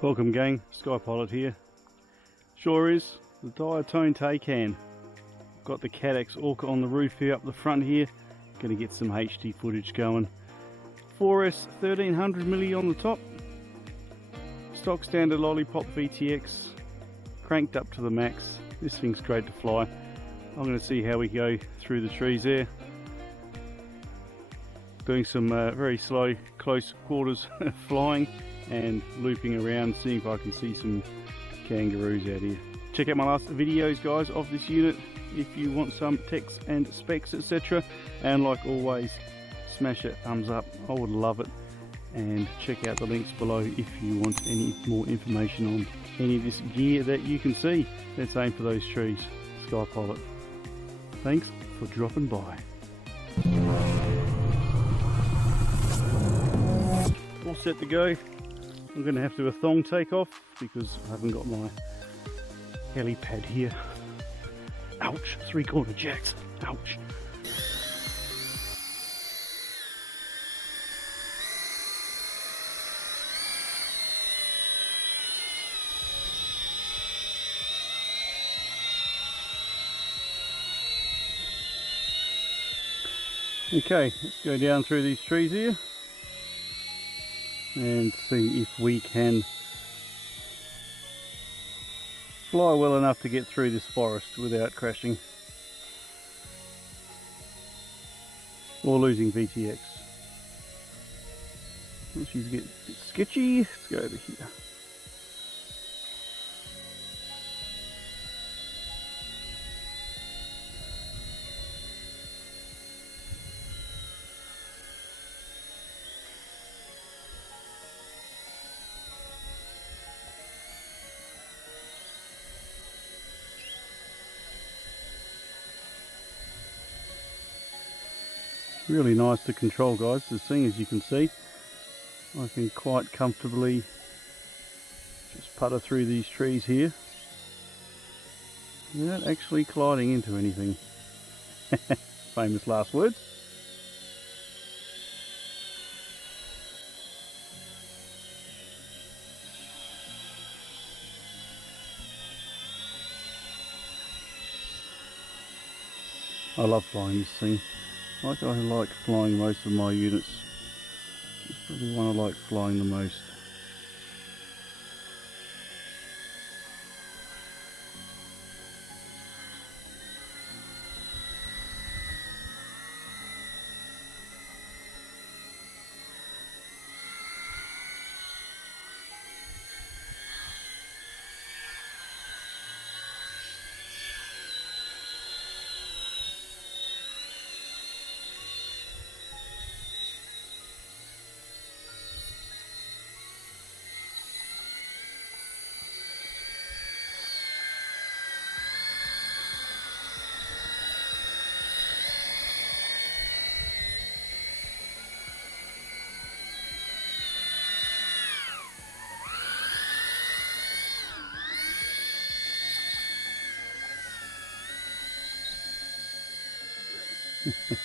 Welcome gang, Skypilot here. Sure is the Diatone TAYCAN. Got the Cadex Orca on the roof here up the front here. Gonna get some HD footage going. 4S 1300 milli on the top. Stock standard Lollipop VTX. Cranked up to the max. This thing's great to fly. I'm gonna see how we go through the trees there. Doing some very slow close quarters flying and looping around, seeing if I can see some kangaroos out here. Check out my last videos guys of this unit if you want some text and specs etc, and like always smash that thumbs up, I would love it, and check out the links below if you want any more information on any of this gear that you can see. Let's aim for those trees. Skypilot. Thanks for dropping by. All set to go. I'm going to have to do a thong takeoff because I haven't got my helipad here. Ouch, 3/4 jacks. Ouch. Okay, let's go down through these trees here and see if we can fly well enough to get through this forest without crashing or losing VTX. She's getting a bit sketchy. Let's go over here. Really nice to control guys. The thing, as you can see, I can quite comfortably just putter through these trees here without actually colliding into anything. Famous last words. I love flying this thing. I like flying most of my units. It's probably one I like flying the most.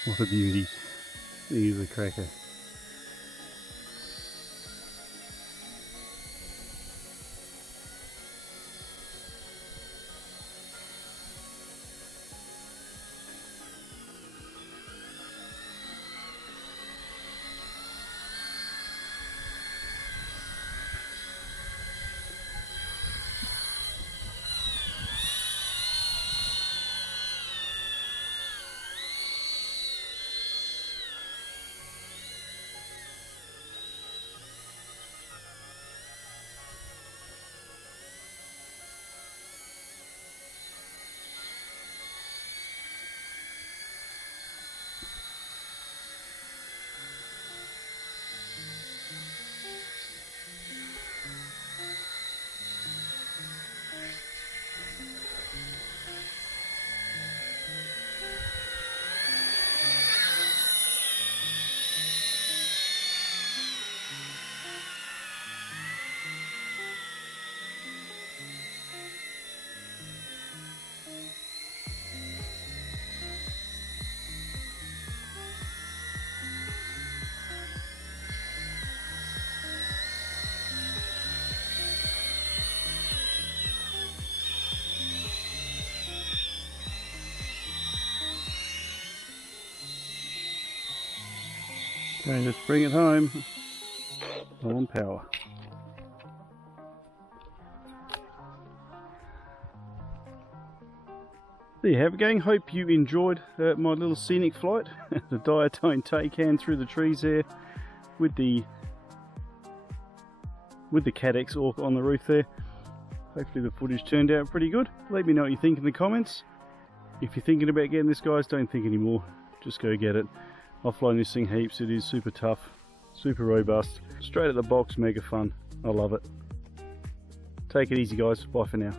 What a beauty. He's a cracker. Okay, let's bring it home. On power. There you have it, gang. Hope you enjoyed my little scenic flight. The Diatone TAYCAN through the trees there with the Cadex Orc on the roof there. Hopefully the footage turned out pretty good. Let me know what you think in the comments. If you're thinking about getting this, guys, don't think anymore. Just go get it. I've flown this thing heaps. It is super tough, super robust, straight out the box, mega fun. I love it. Take it easy, guys. Bye for now.